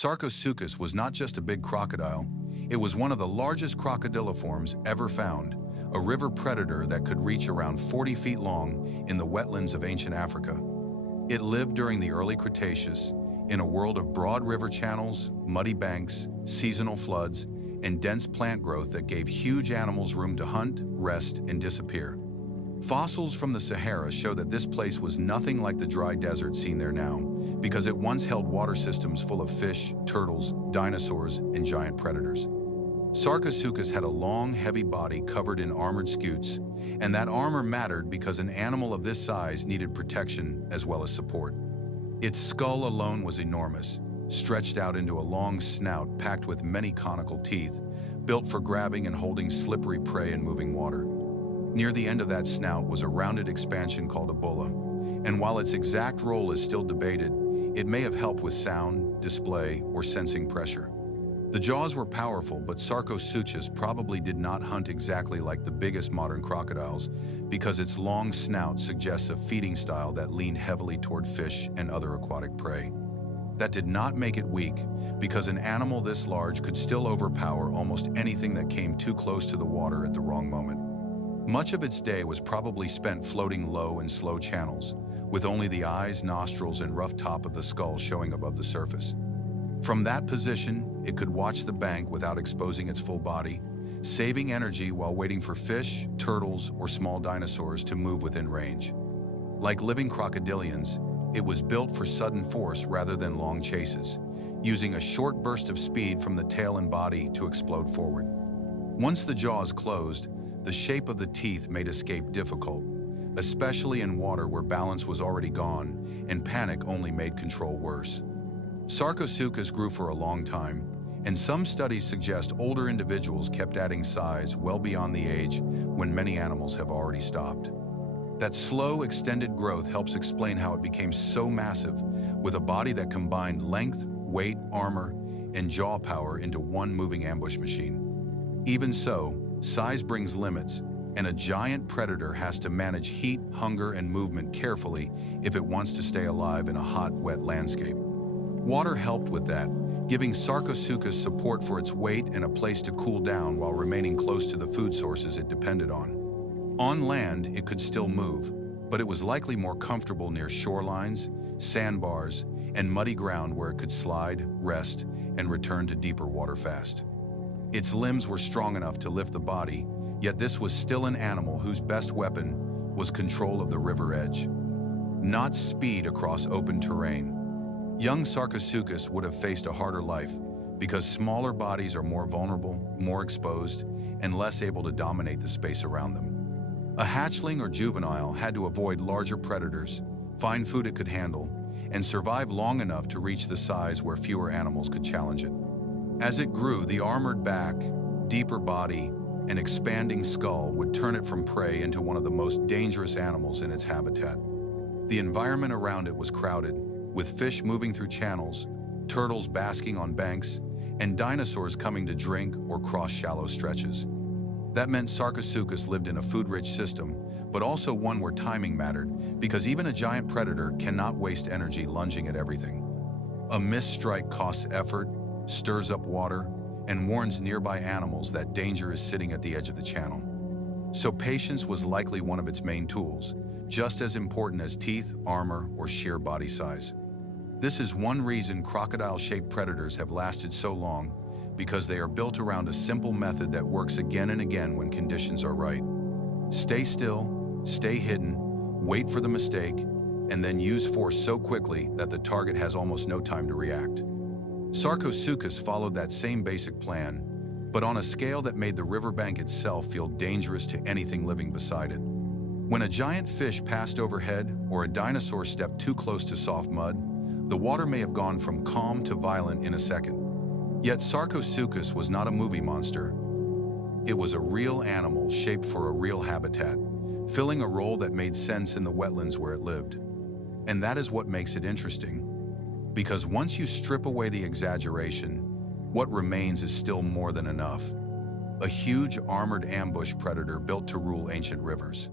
Sarcosuchus was not just a big crocodile, it was one of the largest crocodiliforms ever found, a river predator that could reach around 40 feet long in the wetlands of ancient Africa. It lived during the early Cretaceous, in a world of broad river channels, muddy banks, seasonal floods, and dense plant growth that gave huge animals room to hunt, rest, and disappear. Fossils from the Sahara show that this place was nothing like the dry desert seen there now, because it once held water systems full of fish, turtles, dinosaurs, and giant predators. Sarcosuchus had a long, heavy body covered in armored scutes, and that armor mattered because an animal of this size needed protection as well as support. Its skull alone was enormous, stretched out into a long snout packed with many conical teeth, built for grabbing and holding slippery prey in moving water. Near the end of that snout was a rounded expansion called a bulla, and while its exact role is still debated, it may have helped with sound, display, or sensing pressure. The jaws were powerful, but Sarcosuchus probably did not hunt exactly like the biggest modern crocodiles, because its long snout suggests a feeding style that leaned heavily toward fish and other aquatic prey. That did not make it weak, because an animal this large could still overpower almost anything that came too close to the water at the wrong moment. Much of its day was probably spent floating low in slow channels, with only the eyes, nostrils, and rough top of the skull showing above the surface. From that position, it could watch the bank without exposing its full body, saving energy while waiting for fish, turtles, or small dinosaurs to move within range. Like living crocodilians, it was built for sudden force rather than long chases, using a short burst of speed from the tail and body to explode forward. Once the jaws closed, the shape of the teeth made escape difficult, especially in water where balance was already gone and panic only made control worse. Sarcosuchus grew for a long time, and some studies suggest older individuals kept adding size well beyond the age when many animals have already stopped. That slow, extended growth helps explain how it became so massive, with a body that combined length, weight, armor, and jaw power into one moving ambush machine. Even so, size brings limits, and a giant predator has to manage heat, hunger, and movement carefully if it wants to stay alive in a hot, wet landscape. Water helped with that, giving Sarcosuchus support for its weight and a place to cool down while remaining close to the food sources it depended on. On land, it could still move, but it was likely more comfortable near shorelines, sandbars, and muddy ground where it could slide, rest, and return to deeper water fast. Its limbs were strong enough to lift the body, yet this was still an animal whose best weapon was control of the river edge, not speed across open terrain. Young Sarcosuchus would have faced a harder life because smaller bodies are more vulnerable, more exposed, and less able to dominate the space around them. A hatchling or juvenile had to avoid larger predators, find food it could handle, and survive long enough to reach the size where fewer animals could challenge it. As it grew, the armored back, deeper body, and expanding skull would turn it from prey into one of the most dangerous animals in its habitat. The environment around it was crowded, with fish moving through channels, turtles basking on banks, and dinosaurs coming to drink or cross shallow stretches. That meant Sarcosuchus lived in a food-rich system, but also one where timing mattered, because even a giant predator cannot waste energy lunging at everything. A missed strike costs effort, stirs up water, and warns nearby animals that danger is sitting at the edge of the channel. So patience was likely one of its main tools, just as important as teeth, armor, or sheer body size. This is one reason crocodile-shaped predators have lasted so long, because they are built around a simple method that works again and again when conditions are right. Stay still, stay hidden, wait for the mistake, and then use force so quickly that the target has almost no time to react. Sarcosuchus followed that same basic plan, but on a scale that made the riverbank itself feel dangerous to anything living beside it. When a giant fish passed overhead or a dinosaur stepped too close to soft mud, the water may have gone from calm to violent in a second. Yet Sarcosuchus was not a movie monster. It was a real animal shaped for a real habitat, filling a role that made sense in the wetlands where it lived. And that is what makes it interesting, because once you strip away the exaggeration, what remains is still more than enough. A huge armored ambush predator built to rule ancient rivers.